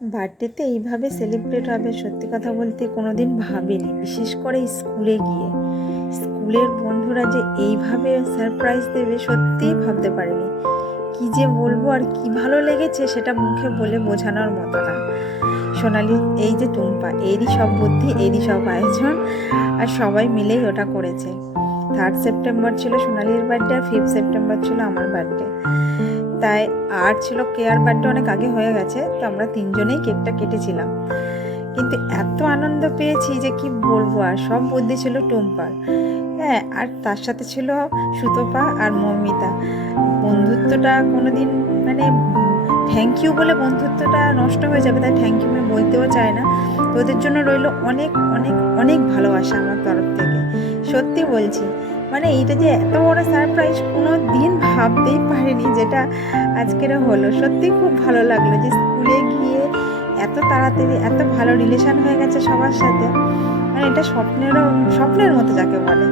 বার্থডেতে এইভাবে সেলিব্রেট হবে সত্যি কথা বলতে কোনো দিন ভাবিনি, বিশেষ করে স্কুলে গিয়ে স্কুলের বন্ধুরা যে এইভাবে সারপ্রাইজ দেবে সত্যিই ভাবতে পারিনি। কি যে বলবো আর কি ভালো লেগেছে সেটা মুখে বলে বোঝানোর মতো না। সোনালি এই যে টুম্পা, এরই সব বুদ্ধি, এরই সব আয়োজন, আর সবাই মিলেই ওটা করেছে। 3 সেপ্টেম্বর ছিল সোনালির বার্থডে, আর 5 সেপ্টেম্বর ছিল আমার বার্থডে। তাই আর ছিল কেয়ার বার্থডে অনেক আগে হয়ে গেছে, তো আমরা তিনজনেই কেকটা কেটেছিলাম। কিন্তু এত আনন্দ পেয়েছি যে কি বলবো, আর সব বুদ্ধি ছিল টুম্পার। হ্যাঁ, আর তার সাথে ছিল সুতপা আর মৌমিতা। বন্ধুত্বটা কোনোদিন মানে থ্যাংক ইউ বলে বন্ধুত্বটা নষ্ট হয়ে যাবে, তাই থ্যাংক ইউ আমি বলতেও চাই না। তো ওদের জন্য রইল অনেক অনেক অনেক ভালোবাসা আমার তরফ থেকে, সত্যি বলছি। মানে এইটা যে এত বড় সারপ্রাইজ কোনো দিন ভাবতেই পারিনি, যেটা আজকের হলো। সত্যি খুব ভালো লাগলো যে স্কুলে গিয়ে এত তাড়াতাড়ি এত ভালো রিলেশন হয়ে গেছে সবার সাথে। মানে এটা স্বপ্নের মতো যাকে বলে।